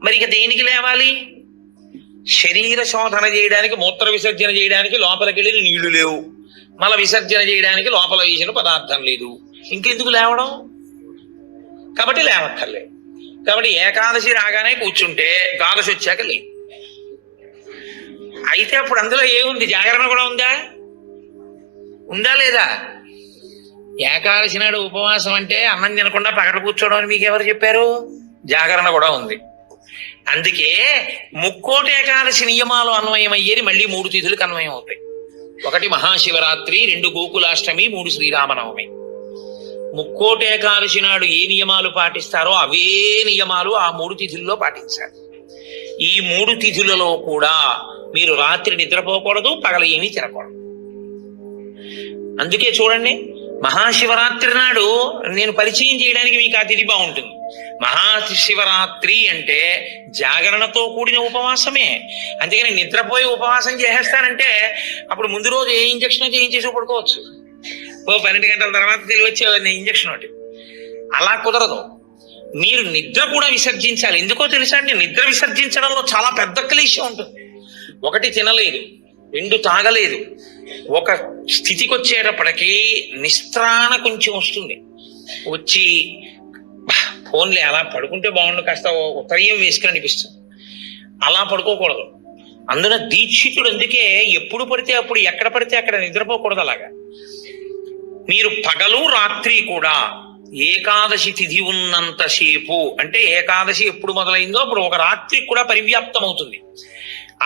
మరి ఇక దేనికి లేవాలి? శరీర శోధన చేయడానికి, మూత్ర విసర్జన చేయడానికి లోపలికి వెళ్ళిన నీళ్లు లేవు, మల విసర్జన చేయడానికి లోపల వేసిన పదార్థం లేదు, ఇంకెందుకు లేవడం? కాబట్టి లేవక్కర్లేదు. కాబట్టి ఏకాదశి రాగానే కూర్చుంటే ద్వాదశి వచ్చాక లే. అయితే అప్పుడు అందులో ఏముంది? జాగరణ కూడా ఉందా? ఉందా లేదా? ఏకాదశి నాడు ఉపవాసం అంటే అన్నం తినకుండా పక్కన కూర్చోవడం అని మీకు ఎవరు చెప్పారు? జాగరణ కూడా ఉంది. అందుకే ముక్కోటి ఏకాదశి నియమాలు అన్వయమయ్యేది మళ్ళీ 3 తిథులకు అన్వయం అవుతాయి. 1 మహాశివరాత్రి, 2 గోకులాష్టమి, 3 శ్రీరామనవమి. ముక్కోటి ఏకాదశి నాడు ఏ నియమాలు పాటిస్తారో అవే నియమాలు ఆ 3 తిథుల్లో పాటించాలి. ఈ 3 తిథులలో కూడా మీరు రాత్రి నిద్రపోకూడదు, పగలు ఏమీ తినకూడదు. అందుకే చూడండి, మహాశివరాత్రి నాడు నేను పరిచయం చేయడానికి మీకు ఆ తిథి బాగుంటుంది. మహాశివరాత్రి అంటే జాగరణతో కూడిన ఉపవాసమే. అందుకని నిద్రపోయి ఉపవాసం చేసేస్తానంటే అప్పుడు ముందు రోజు ఏ ఇంజక్షన్ చేయించేసి పడుకోవచ్చు. 12 గంటల తర్వాత తెలివచ్చే ఇంజక్షన్ ఒకటి. అలా కుదరదు. మీరు నిద్ర కూడా విసర్జించాలి. ఎందుకో తెలుసా అండి, నిద్ర విసర్జించడంలో చాలా పెద్ద క్లేశం ఉంటుంది. 1 తినలేదు, 2 తాగలేదు. ఒక స్థితికి వచ్చేటప్పటికి నిస్త్రాణ కొంచెం వస్తుంది. వచ్చి ఫోన్లే అలా పడుకుంటే బాగుండు, కాస్త ఉత్తరీయం వేసుకుని అనిపిస్తుంది. అలా పడుకోకూడదు. అందున దీక్షితుడు అందుకే ఎప్పుడు పడితే అప్పుడు, ఎక్కడ పడితే అక్కడ నిద్రపోకూడదు. అలాగా మీరు పగలు రాత్రి కూడా ఏకాదశి తిథి ఉన్నంతసేపు, అంటే ఏకాదశి ఎప్పుడు మొదలైందో అప్పుడు ఒక రాత్రి కూడా పరివ్యాప్తం అవుతుంది.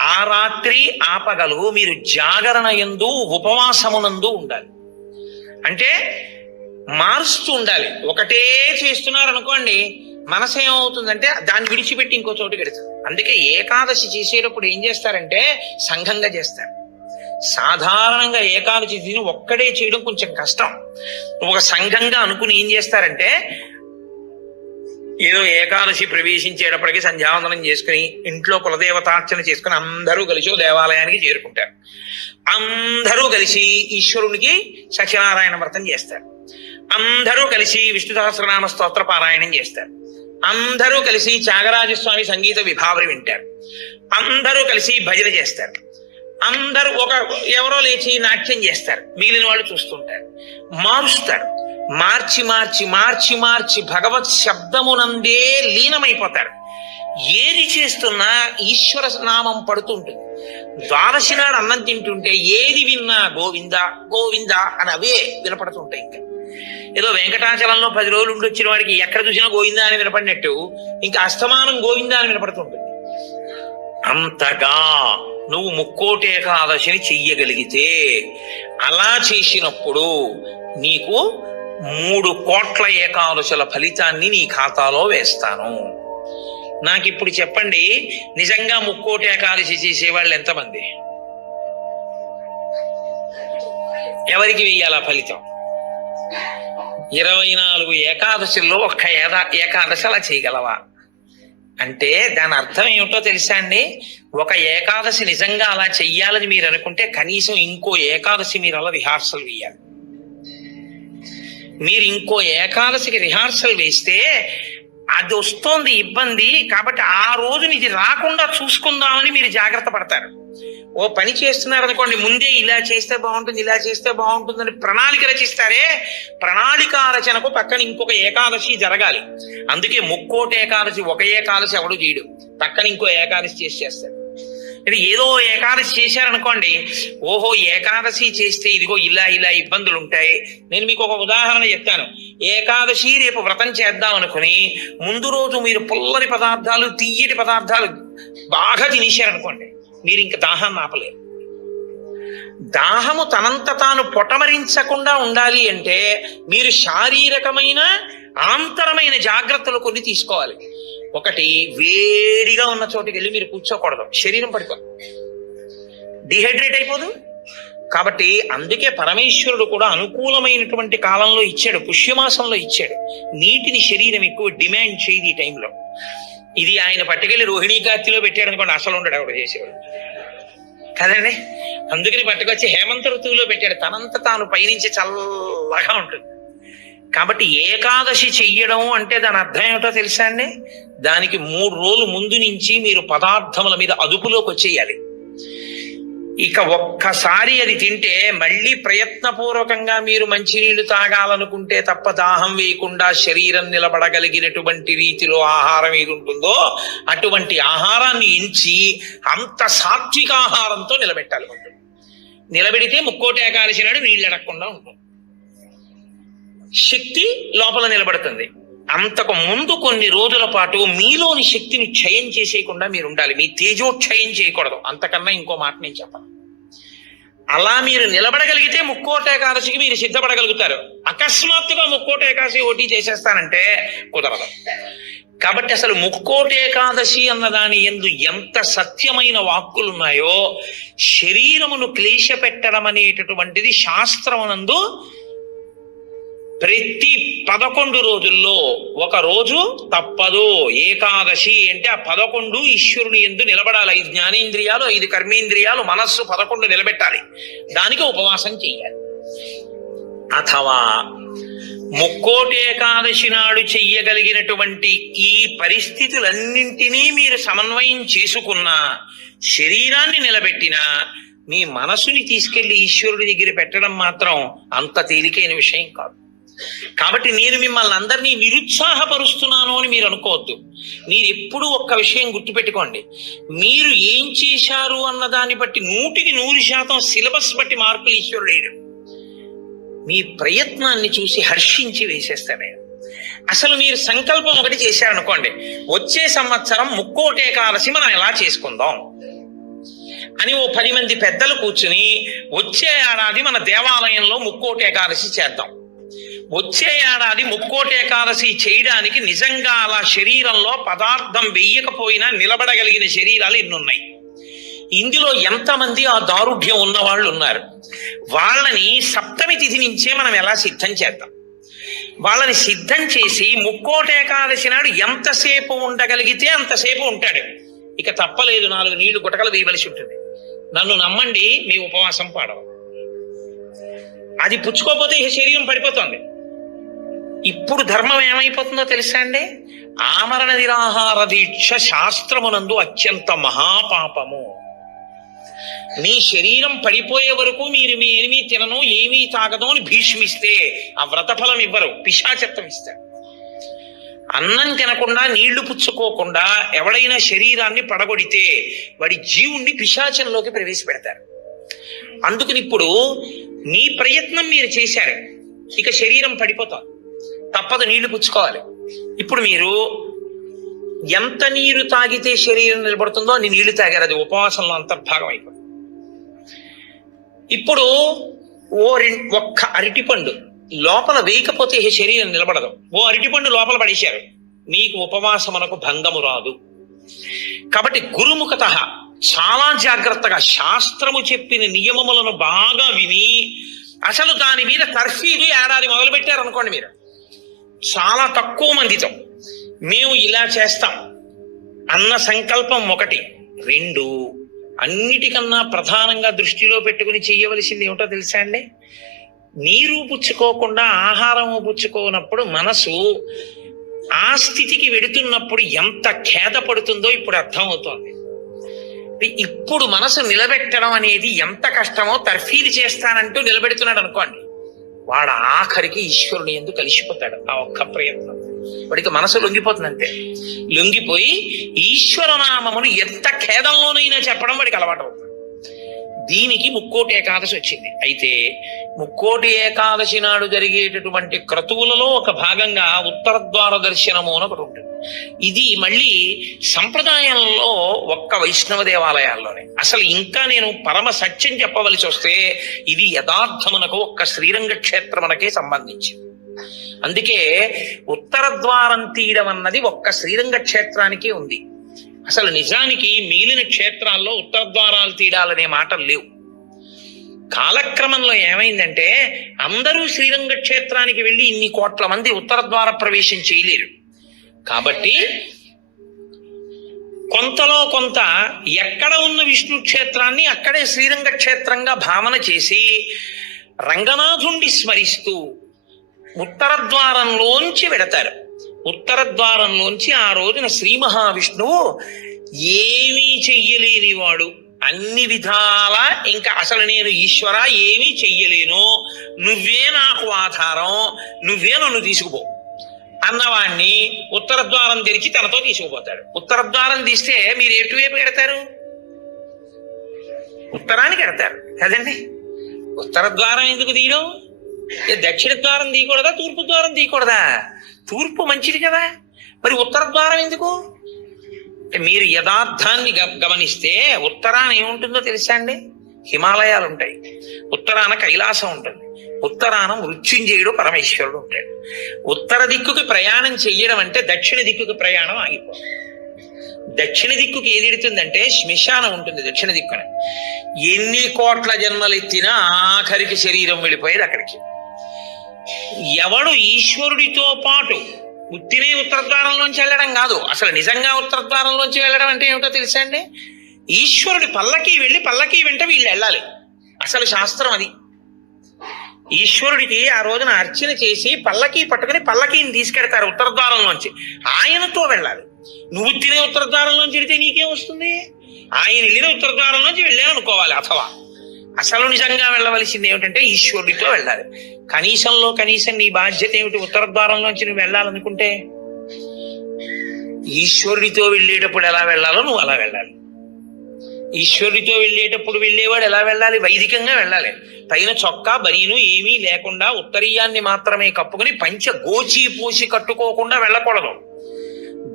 ఆ రాత్రి ఆ పగలు మీరు జాగరణ యందు ఉపవాసమునందు ఉండాలి. అంటే మారుస్తూ ఉండాలి. ఒకటే చేస్తున్నారు అనుకోండి, మనసు ఏమవుతుందంటే దాన్ని విడిచిపెట్టి ఇంకో చోటుకి వెళుతుంది. అందుకే ఏకాదశి చేసేటప్పుడు ఏం చేస్తారంటే సంఘంగా చేస్తారు. సాధారణంగా ఏకాదశి తిథిని ఒక్కడే చేయడం కొంచెం కష్టం. ఒక సంఘంగా అనుకుని ఏం చేస్తారంటే, ఏదో ఏకాదశి ప్రవేశించేటప్పటికి సంధ్యావందనం చేసుకుని ఇంట్లో కులదేవతార్చన చేసుకుని అందరూ కలిసి దేవాలయానికి చేరుకుంటారు. అందరూ కలిసి ఈశ్వరునికి సత్యనారాయణ వ్రతం చేస్తారు. అందరూ కలిసి విష్ణు సహస్రనామ స్తోత్ర పారాయణం చేస్తారు. అందరూ కలిసి త్యాగరాజస్వామి సంగీత విభావరి వింటారు. అందరూ కలిసి భజన చేస్తారు. అందరూ ఎవరో లేచి నాట్యం చేస్తారు. మిగిలిన వాళ్ళు చూస్తుంటారు. మారుస్తారు. మార్చి మార్చి మార్చి మార్చి భగవత్ శబ్దమునందే లీనమైపోతారు. ఏది చేస్తున్నా ఈశ్వర నామం పడుతుంటుంది. ద్వాదశి నాడు అన్నం తింటుంటే ఏది విన్నా గోవింద గోవింద అని అవే వినపడుతుంటాయి. ఇంకా ఏదో వెంకటాచలంలో 10 రోజులు ఉండి వచ్చిన వాడికి ఎక్కడ చూసినా గోవింద అని వినపడినట్టు ఇంకా అస్తమానం గోవింద అని వినపడుతుంటుంది. అంతగా నువ్వు ముక్కోటి ఏకాదశిని చెయ్యగలిగితే, అలా చేసినప్పుడు నీకు 3 కోట్ల ఏకాదశుల ఫలితాన్ని నీ ఖాతాలో వేస్తాను. నాకు ఇప్పుడు చెప్పండి, నిజంగా ముక్కోటి ఏకాదశి చేసేవాళ్ళు ఎంతమంది? ఎవరికి వెయ్యాలా ఫలితం? 24 ఏకాదశుల్లో ఒక్క ఏకాదశి అలా చేయగలవా అంటే దాని అర్థం ఏమిటో తెలుసా అండి? ఒక ఏకాదశి నిజంగా అలా చెయ్యాలని మీరు అనుకుంటే కనీసం ఇంకో ఏకాదశి మీరు అలా రిహార్సల్ వేయాలి. మీరు ఇంకో ఏకాదశికి రిహార్సల్ వేస్తే అది వస్తోంది ఇబ్బంది కాబట్టి ఆ రోజుని ఇది రాకుండా చూసుకుందామని మీరు జాగ్రత్త పడతారు. ఓ పని చేస్తున్నారు అనుకోండి, ముందే ఇలా చేస్తే బాగుంటుంది, ఇలా చేస్తే బాగుంటుందని ప్రణాళిక రచిస్తారే, ప్రణాళిక రచనకు పక్కన ఇంకొక ఏకాదశి జరగాలి. అందుకే ముక్కోటి ఏకాదశి ఒక ఏకాదశి ఎవడు చేయడు, పక్కన ఇంకో ఏకాదశి చేస్తాడు. ఇది ఏదో ఏకాదశి చేశారనుకోండి, ఓహో ఏకాదశి చేస్తే ఇదిగో ఇలా ఇలా ఇబ్బందులు ఉంటాయి. నేను మీకు ఒక ఉదాహరణ చెప్తాను. ఏకాదశి రేపు వ్రతం చేద్దాం అనుకుని ముందు రోజు మీరు పుల్లని పదార్థాలు, తీయటి పదార్థాలు బాగా తినేశారనుకోండి, మీరు ఇంక దాహాన్ని ఆపలేరు. దాహము తనంత తాను పొటమరించకుండా ఉండాలి అంటే మీరు శారీరకమైన ఆంతరమైన జాగ్రత్తలు కొన్ని తీసుకోవాలి. ఒకటి, వేడిగా ఉన్న చోటుకి వెళ్ళి మీరు కూర్చోకూడదు, శరీరం పడిపో డిహైడ్రేట్ అయిపోదు. కాబట్టి అందుకే పరమేశ్వరుడు కూడా అనుకూలమైనటువంటి కాలంలో ఇచ్చాడు, పుష్యమాసంలో ఇచ్చాడు. నీటిని శరీరం ఎక్కువ డిమాండ్ చేయదు ఈ టైంలో. ఇది ఆయన పట్టుకెళ్ళి రోహిణీ కార్తీలో పెట్టాడు అనుకోండి, అసలు ఉండడు ఆవిడ చేసేవాడు కదండి. అందుకని పట్టుకొచ్చి హేమంత ఋతువులో పెట్టాడు, తనంత తాను పైనుంచి చల్లగా ఉంటుంది. కాబట్టి ఏకాదశి చెయ్యడం అంటే దాని అర్థం ఏమిటో తెలుసా అండి? దానికి 3 రోజులు ముందు నుంచి మీరు పదార్థముల మీద అదుపులోకి వచ్చేయాలి. ఇక ఒక్కసారి అది తింటే మళ్ళీ ప్రయత్నపూర్వకంగా మీరు మంచినీళ్లు తాగాలనుకుంటే తప్ప దాహం వేయకుండా శరీరం నిలబడగలిగినటువంటి రీతిలో ఆహారం ఏది ఉంటుందో అటువంటి ఆహారాన్ని ఎంచి అంత సాత్విక ఆహారంతో నిలబెట్టాలి. నిలబెడితే ముక్కోటి ఏకాదశి నాడు నీళ్ళు అడగకుండా ఉంటుంది, శక్తి లోపల నిలబడుతుంది. అంతకు ముందు కొన్ని రోజుల పాటు మీలోని శక్తిని క్షయం చేసేయకుండా మీరు ఉండాలి. మీ తేజోక్షయం చేయకూడదు. అంతకన్నా ఇంకో మాట నేను చెప్పను. అలా మీరు నిలబడగలిగితే ముక్కోటి ఏకాదశికి మీరు సిద్ధపడగలుగుతారు. అకస్మాత్తుగా ముక్కోటి ఏకాదశి ఓటీ చేసేస్తానంటే కుదరదు. కాబట్టి అసలు ముక్కోటి ఏకాదశి అన్నదాని యందు ఎంత సత్యమైన వాక్కులున్నాయో, శరీరమును క్లేశ పెట్టడం అనేటటువంటిది శాస్త్రమునందు ప్రతి 11 రోజుల్లో ఒక రోజు తప్పదు. ఏకాదశి అంటే ఆ 11 ఈశ్వరుని యందు నిలబడాలి. 5 జ్ఞానేంద్రియాలు, 5 కర్మేంద్రియాలు, మనస్సు 11 నిలబెట్టాలి. దానికి ఉపవాసం చెయ్యాలి. అథవా ముక్కోటి ఏకాదశి నాడు చెయ్యగలిగినటువంటి ఈ పరిస్థితులన్నింటినీ మీరు సమన్వయం చేసుకున్నా, శరీరాన్ని నిలబెట్టినా, మీ మనసుని తీసుకెళ్లి ఈశ్వరుడి దగ్గర పెట్టడం మాత్రం అంత తేలికైన విషయం కాదు. కాబట్టి నేను మిమ్మల్ని అందరినీ నిరుత్సాహపరుస్తున్నాను అని మీరు అనుకోవద్దు. మీరు ఎప్పుడూ ఒక్క విషయం గుర్తుపెట్టుకోండి, మీరు ఏం చేశారు అన్న దాన్ని బట్టి 100% సిలబస్ బట్టి మార్కులు ఈశ్వరుడు మీ ప్రయత్నాన్ని చూసి హర్షించి వేసేస్తాడు. అసలు మీరు సంకల్పం ఒకటి చేశారనుకోండి, వచ్చే సంవత్సరం ముక్కోటి ఏకాదశి మనం ఎలా చేసుకుందాం అని ఓ 10 మంది పెద్దలు కూర్చుని, వచ్చే ఏడాది మన దేవాలయంలో ముక్కోటి ఏకాదశి చేద్దాం, వచ్చే ఏడాది ముక్కోటి ఏకాదశి చేయడానికి నిజంగా అలా శరీరంలో పదార్థం వెయ్యకపోయినా నిలబడగలిగిన శరీరాలు ఎన్నున్నాయి, ఇందులో ఎంతమంది ఆ దారుఢ్యం ఉన్న వాళ్ళు ఉన్నారు, వాళ్ళని సప్తమి తిథి నుంచే మనం ఎలా సిద్ధం చేద్దాం. వాళ్ళని సిద్ధం చేసి ముక్కోటి ఏకాదశి నాడు ఎంతసేపు ఉండగలిగితే అంతసేపు ఉంటాడు. ఇక తప్పలేదు, 4 నీళ్లు గుటకలు వేయవలసి ఉంటుంది. నన్ను నమ్మండి, మీ ఉపవాసం పాడవు. అది పుచ్చుకోకపోతే ఈ శరీరం పడిపోతుంది. ఇప్పుడు ధర్మం ఏమైపోతుందో తెలుసా అండి? ఆమరణ నిరాహార దీక్ష శాస్త్రమునందు అత్యంత మహాపాపము. మీ శరీరం పడిపోయే వరకు మీరు ఏమీ తినను, ఏమీ తాగదు అని భీష్మిస్తే ఆ వ్రతఫలం ఇవ్వరు, పిశాచత్వం ఇస్తారు. అన్నం తినకుండా, నీళ్లు పుచ్చుకోకుండా ఎవడైనా శరీరాన్ని పడగొడితే వాడి జీవుణ్ణి పిశాచంలోకి ప్రవేశపెడతారు. అందుకని ఇప్పుడు మీ ప్రయత్నం మీరు చేశారు, ఇక శరీరం పడిపోతాం, తప్పదు, నీళ్లు పుచ్చుకోవాలి. ఇప్పుడు మీరు ఎంత నీరు తాగితే శరీరం నిలబడుతుందో అన్ని నీళ్లు తాగారు, అది ఉపవాసంలో అంతర్భాగం అయిపోతుంది. ఇప్పుడు ఒక్క అరటిపండు లోపల వేయకపోతే శరీరం నిలబడదు. ఓ అరటిపండు లోపల పడేశారు, మీకు ఉపవాసమునకు భంగము రాదు. కాబట్టి గురుముఖత చాలా జాగ్రత్తగా శాస్త్రము చెప్పిన నియమములను బాగా విని, అసలు దాని మీద తర్ఫీదు ఏడాది మొదలు పెట్టారనుకోండి, మీరు చాలా తక్కువ మందితో మేము ఇలా చేస్తాం అన్న సంకల్పం 1. 2, అన్నిటికన్నా ప్రధానంగా దృష్టిలో పెట్టుకుని చెయ్యవలసింది ఏమిటో తెలుసా అండి? నీరు పుచ్చుకోకుండా, ఆహారము పుచ్చుకోనప్పుడు మనసు ఆ స్థితికి వెడుతున్నప్పుడు ఎంత ఖేద పడుతుందో ఇప్పుడు అర్థమవుతోంది. ఇప్పుడు మనసు నిలబెట్టడం అనేది ఎంత కష్టమో తర్ఫీదు చేస్తానంటూ నిలబెడుతున్నాడు అనుకోండి, వాడు ఆఖరికి ఈశ్వరుని యందు కలిసిపోతాడు. ఆ ఒక్క ప్రయత్నం వాడికి మనసు లొంగిపోతుంది. అంతే, లొంగిపోయి ఈశ్వరనామమును ఎంత ఖేదంలోనైనా చెప్పడం వాడికి అలవాటు అవుతుంది. దీనికి ముక్కోటి ఏకాదశి వచ్చింది. అయితే ముక్కోటి ఏకాదశి నాడు జరిగేటటువంటి క్రతువులలో ఒక భాగంగా ఉత్తరద్వార దర్శనము అని ఒకటి ఉంటుంది. ఇది మళ్ళీ సంప్రదాయంలో ఒక్క వైష్ణవ దేవాలయాల్లోనే. అసలు ఇంకా నేను పరమ సత్యం చెప్పవలసి వస్తే ఇది యథార్థమునకు ఒక్క శ్రీరంగ క్షేత్రమునకే సంబంధించింది. అందుకే ఉత్తర ద్వారం తీయడం అన్నది ఒక్క శ్రీరంగ క్షేత్రానికే ఉంది. అసలు నిజానికి మిగిలిన క్షేత్రాల్లో ఉత్తర ద్వారాలు తీయడాలనే మాటలు లేవు. కాలక్రమంలో ఏమైందంటే అందరూ శ్రీరంగ క్షేత్రానికి వెళ్ళి ఇన్ని కోట్ల మంది ఉత్తర ద్వార ప్రవేశం చేయలేరు. కాబట్టి కొంతలో కొంత ఎక్కడ ఉన్న విష్ణు క్షేత్రాన్ని అక్కడే శ్రీరంగ క్షేత్రంగా భావన చేసి రంగనాథుణ్ణి స్మరిస్తూ ఉత్తర ద్వారంలోంచి వెడతారు. ఉత్తర ద్వారంలోంచి ఆ రోజున శ్రీ మహావిష్ణువు ఏమీ చెయ్యలేని వాడు, అన్ని విధాల ఇంకా అసలు నేను ఈశ్వర ఏమీ చెయ్యలేను, నువ్వే నాకు ఆధారం, నువ్వే నన్ను తీసుకుపో అన్నవాణ్ణి ఉత్తర ద్వారం తెరిచి తనతో తీసుకుపోతాడు. ఉత్తర ద్వారం తీస్తే మీరు ఎటువైపు ఎడతారు? ఉత్తరానికి ఎడతారు కదండి. ఉత్తర ద్వారం ఎందుకు తీయడం? దక్షిణ ద్వారం తీయకూడదా, తూర్పు ద్వారం తీయకూడదా? తూర్పు మంచిది కదా, మరి ఉత్తర ద్వారం ఎందుకు? మీరు యథార్థాన్ని గమనిస్తే ఉత్తరాన ఏముంటుందో తెలుసా అండి? హిమాలయాలు ఉంటాయి, ఉత్తరాన కైలాసం ఉంటుంది, ఉత్తరాన మృత్యుంజయుడు పరమేశ్వరుడు ఉంటాడు. ఉత్తర దిక్కుకి ప్రయాణం చెయ్యడం అంటే దక్షిణ దిక్కుకి ప్రయాణం ఆగిపోతుంది. దక్షిణ దిక్కుకి ఏది ఎడుతుందంటే శ్మశానం ఉంటుంది దక్షిణ దిక్కున. ఎన్ని కోట్ల జన్మలెత్తినా ఆఖరికి శరీరం వెళ్ళిపోయేది అక్కడికి. ఎవడు ఈశ్వరుడితో పాటు ఉత్తినే ఉత్తరద్వారంలోంచి వెళ్ళడం కాదు, అసలు నిజంగా ఉత్తరద్వారంలోంచి వెళ్ళడం అంటే ఏమిటో తెలుసా అండి? ఈశ్వరుడి పల్లకి వెళ్ళి పల్లకి వెంట వీళ్ళు వెళ్ళాలి. అసలు శాస్త్రం అది. ఈశ్వరుడికి ఆ రోజున అర్చన చేసి పల్లకి పట్టుకుని పల్లకీని తీసుకెడతారు ఉత్తరద్వారంలోంచి. ఆయనతో వెళ్ళాలి. నువ్వు తినే ఉత్తరద్వారంలోంచి వెళితే నీకేం వస్తుంది? ఆయన వెళ్ళిన ఉత్తరద్వారంలోంచి వెళ్ళాలనుకోవాలి. అథవా అసలు నిజంగా వెళ్ళవలసింది ఏమిటంటే ఈశ్వరుడితో వెళ్ళాలి. కనీసంలో కనీసం నీ బాధ్యత ఏమిటి? ఉత్తరద్వారంలోంచి నువ్వు వెళ్ళాలనుకుంటే ఈశ్వరుడితో వెళ్ళేటప్పుడు ఎలా వెళ్ళాలో నువ్వు అలా వెళ్ళాలి. ఈశ్వరుడితో వెళ్ళేటప్పుడు వెళ్ళేవాడు ఎలా వెళ్ళాలి? వైదికంగా వెళ్ళాలి. పైన చొక్కా బనీను ఏమీ లేకుండా ఉత్తరీయాన్ని మాత్రమే కప్పుకుని పంచ గోచి పోసి కట్టుకోకుండా వెళ్ళకూడదు.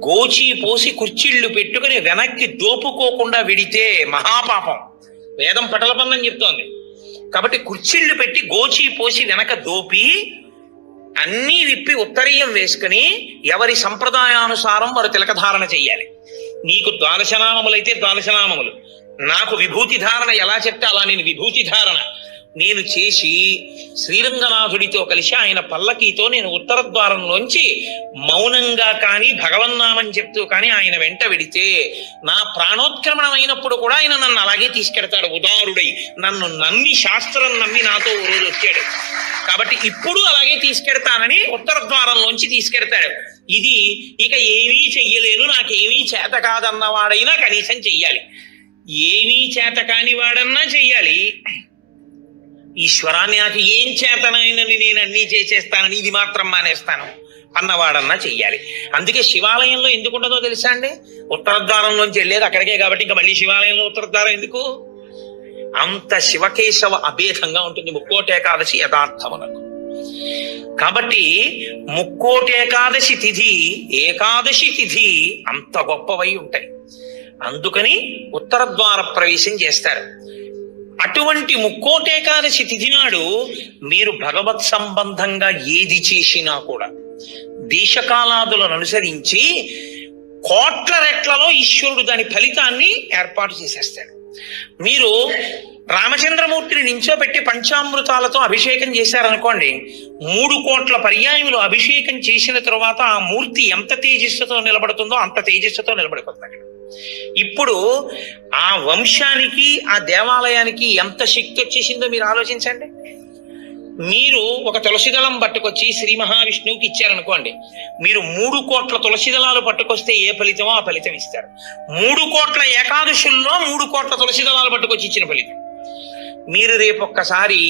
గోచి పోసి కుర్చీళ్లు పెట్టుకుని వెనక్కి దోపుకోకుండా వెడితే మహాపాపం. వేదం పటలపన్నం చెప్తోంది. కాబట్టి కుర్చీళ్లు పెట్టి గోచి పోసి వెనక దోపి అన్నీ విప్పి ఉత్తరీయం వేసుకుని ఎవరి సంప్రదాయానుసారం వారు తిలకధారణ చెయ్యాలి. నీకు ద్వాదశనామములైతే ద్వాదశనామములు, నాకు విభూతి ధారణ ఎలా చెప్తే అలా నేను విభూతి ధారణ నేను చేసి శ్రీరంగనాథుడితో కలిసి ఆయన పల్లకీతో నేను ఉత్తర ద్వారంలోంచి మౌనంగా కానీ భగవన్నామని చెప్తూ కానీ ఆయన వెంట వెడితే నా ప్రాణోత్క్రమణం అయినప్పుడు కూడా ఆయన నన్ను అలాగే తీసుకెడతాడు. ఉదారుడై నన్ను నమ్మి శాస్త్రం నమ్మి నాతో ఓ రోజు వచ్చాడు కాబట్టి ఇప్పుడు అలాగే తీసుకెడతానని ఉత్తర ద్వారంలోంచి తీసుకెడతాడు. ఇది ఇక ఏమీ చెయ్యలేను, నాకేమీ చేత కాదన్నవాడైనా కనీసం చెయ్యాలి. ఏమీ చేత కాని వాడన్నా చెయ్యాలి. ఈశ్వరాన్ని నాకు ఏం చేతనైనని నేను అన్నీ చేసేస్తానని ఇది మాత్రం మానేస్తాను అన్నవాడన్నా చెయ్యాలి. అందుకే శివాలయంలో ఎందుకు ఉండదో తెలుసా అండి? ఉత్తరద్వారంలోంచి వెళ్ళేది అక్కడికే కాబట్టి ఇంకా మళ్ళీ శివాలయంలో ఉత్తరద్వారం ఎందుకు? అంత శివకేశవ అభేదంగా ఉంటుంది ముక్కోటేకాదశి యథార్థమునకు. కాబట్టి ముక్కోటేకాదశి తిథి ఏకాదశి తిథి అంత గొప్పవై ఉంటాయి. అందుకని ఉత్తరద్వార ప్రవేశం చేస్తారు. అటువంటి ముక్కోటేకాదశి తిథి నాడు మీరు భగవత్ సంబంధంగా ఏది చేసినా కూడా దేశకాలాదులను అనుసరించి కోట్ల రెట్లలో ఈశ్వరుడు దాని ఫలితాన్ని ఏర్పాటు చేసేస్తాడు. మీరు రామచంద్రమూర్తిని నించోబెట్టి పంచామృతాలతో అభిషేకం చేశారనుకోండి, 3 కోట్ల పర్యాయములు అభిషేకం చేసిన తరువాత ఆ మూర్తి ఎంత తేజస్సుతో నిలబడుతుందో అంత తేజస్సుతో నిలబడిపోతుంది అక్కడ. ఇప్పుడు ఆ వంశానికి ఆ దేవాలయానికి ఎంత శక్తి వచ్చేసిందో మీరు ఆలోచించండి. మీరు ఒక తులసిదళం పట్టుకొచ్చి శ్రీ మహావిష్ణువుకి ఇచ్చారనుకోండి, మీరు 3 కోట్ల తులసిదళాలు పట్టుకొస్తే ఏ ఫలితమో ఆ ఫలితం ఇస్తారు. 3 కోట్ల ఏకాదశుల్లో 3 కోట్ల తులసిదళాలు పట్టుకొచ్చి ఇచ్చిన ఫలితం. మీరు రేపొక్కసారి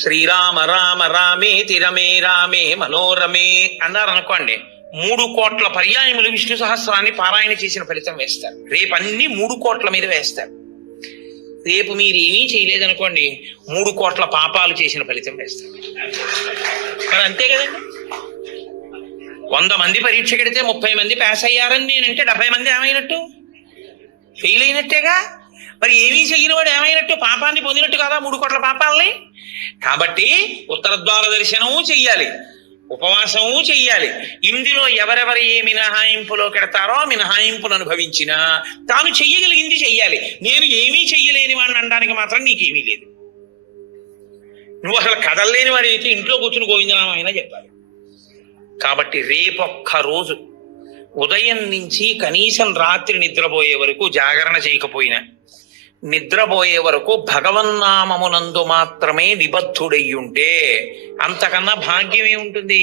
శ్రీరామ రామ రామేతి రమే రామే మనోరమే అన్నారనుకోండి, 3 కోట్ల పర్యాయములు విష్ణు సహస్రాన్ని పారాయణ చేసిన ఫలితం వేస్తారు. రేపు అన్ని 3 కోట్ల మీద వేస్తారు. రేపు మీరు ఏమీ చేయలేదనుకోండి, 3 కోట్ల పాపాలు చేసిన ఫలితం వేస్తారు. మరి అంతే కదండి. 100 మంది పరీక్ష కడితే 30 మంది పాస్ అయ్యారని నేనంటే 70 మంది ఏమైనట్టు? ఫెయిల్ అయినట్టేగా. మరి ఏమీ చెయ్యని వాడు ఏమైనట్టు? పాపాన్ని పొందినట్టు కదా 3 కోట్ల పాపాలని. కాబట్టి ఉత్తరద్వార దర్శనము చెయ్యాలి, ఉపవాసము చెయ్యాలి. ఇందులో ఎవరెవరు ఏ మినహాయింపులో కెడతారో మినహాయింపును అనుభవించినా తాను చెయ్యగలిగింది చెయ్యాలి. నేను ఏమీ చెయ్యలేని వాడిని అనడానికి మాత్రం నీకేమీ లేదు. నువ్వు అసలు కదలలేని వాడి అయితే ఇంట్లో కూర్చుని గోవిందనామం అయినా చెప్పాలి. కాబట్టి రేపొక్క రోజు ఉదయం నుంచి కనీసం రాత్రి నిద్రపోయే వరకు జాగరణ చేయకపోయినా నిద్రపోయే వరకు భగవన్నామమునందు మాత్రమే నిబద్ధుడయ్యుంటే అంతకన్నా భాగ్యం ఏముంటుంది?